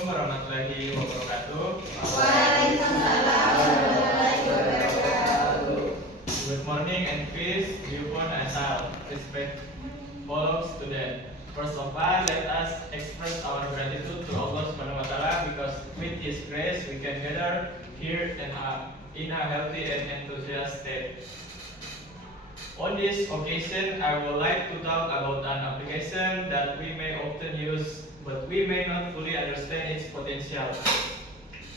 Assalamualaikum warahmatullahi wabarakatuh. Waalaikumsalam warahmatullahi wabarakatuh. Good morning and peace be upon us all, respectful students. First of all, let us express our gratitude to Allah Subhanahu wa Taala because with His grace we can gather here in a healthy and enthusiastic state. On this occasion, I would like to talk about an application that we may often use, but we may not fully understand its potential.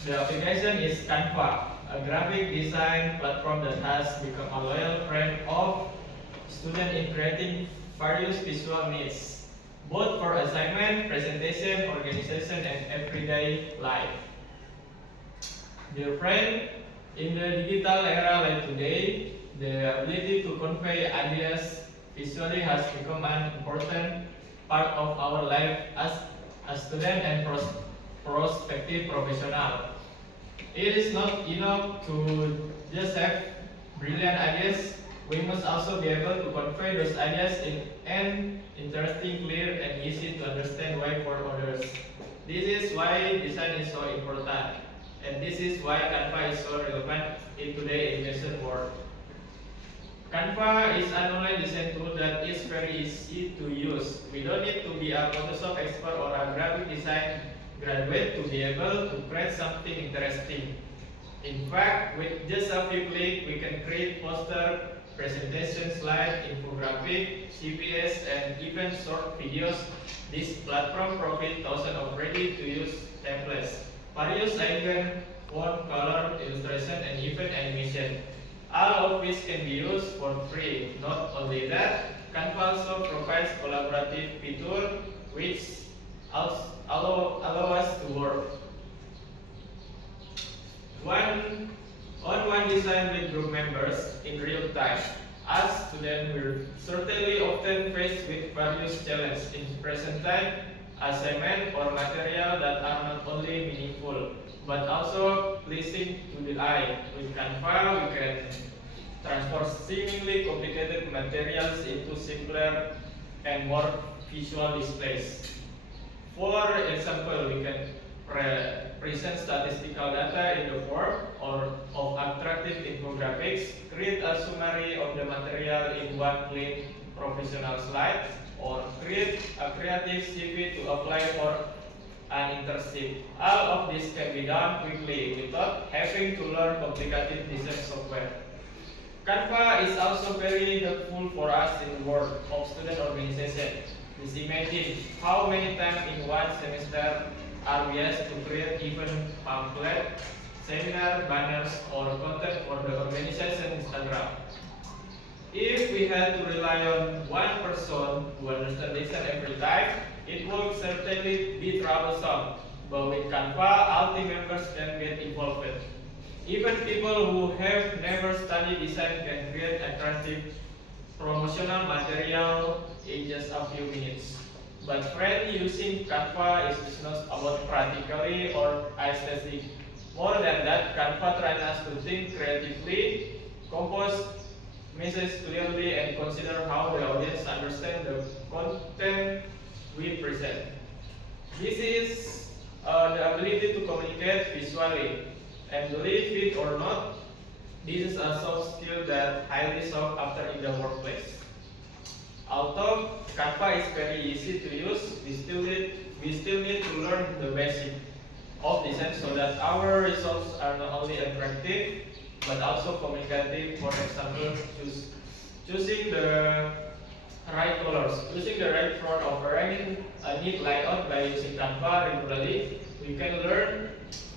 The application is Canva, a graphic design platform that has become a loyal friend of students in creating various visual needs, both for assignment, presentation, organization, and everyday life. Dear friend, in the digital era like today, the ability to convey ideas visually has become an important part of our life as a student and prospective professional. It is not enough to just have brilliant ideas. We must also be able to convey those ideas in an interesting, clear, and easy to understand way for others. This is why design is so important, and this is why Canva is so relevant in today's education world. Canva is an online design tool that is very easy to use. We don't need to be a Photoshop expert or a graphic design graduate to be able to create something interesting. In fact, with just a few clicks, we can create poster, presentation slide, infographic, CPS, and even short videos. This platform provides thousands of ready-to-use templates, various icon, font, color, illustration, and even animation. All of which can be used for free. Not only that, Canva also provides collaborative feature which allow us to work one design with group members in real time. As students, we certainly often faced with various challenges in present time, assignment or material that are not only meaningful but also pleasing to the eye. With Canva, we can transfer seemingly complicated materials into simpler and more visual displays. For example, we can present statistical data in the form or of attractive infographics, create a summary of the material in one clean professional slide, or create a creative CV to apply for an internship. All of this can be done quickly without having to learn complicated design software. Canva is also very helpful for us in the world of student organization. Just imagine how many times in one semester are we asked to create even pamphlet, seminar, banners, or content for the organization Instagram. If we had to rely on one person to understand design every time, it would certainly be troublesome. But with Canva, all team members can get involved. Even people who have never studied design can create attractive promotional material in just a few minutes. But friend, using Canva is not about practically or aesthetic. More than that, Canva trains us to think creatively, compose messages clearly, and consider how the audience understands the content we present. This is the ability to communicate visually. And believe it or not, this is a soft skill that highly sought after in the workplace. Although Canva is very easy to use, we still need to learn the basic of design so that our results are not only attractive but also communicative. For example, choosing the right colors, using the right font, or arranging a neat layout by using Canva regularly. We can learn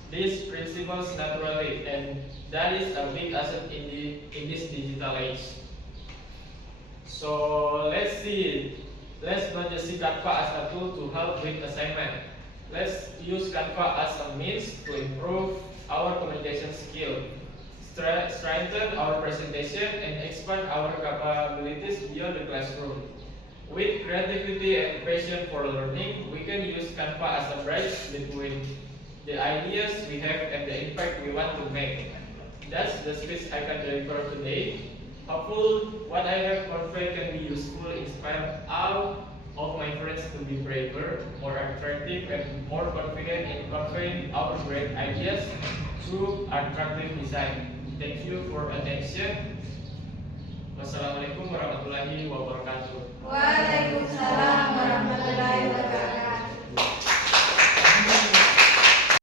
these principles naturally, and that is a big asset in this digital age. So let's not just see Canva as a tool to help with assignment. Let's use Canva as a means to improve our communication skill, strengthen our presentation, and expand our capabilities beyond the classroom. With creativity and passion for learning, we can use Canva as a bridge between the ideas we have and the impact we want to make. That's the speech I can deliver today. Hopefully, what I have conveyed can be useful, inspire all of my friends to be braver, more attractive, and more confident in conveying our great ideas through attractive design. Thank you for attention.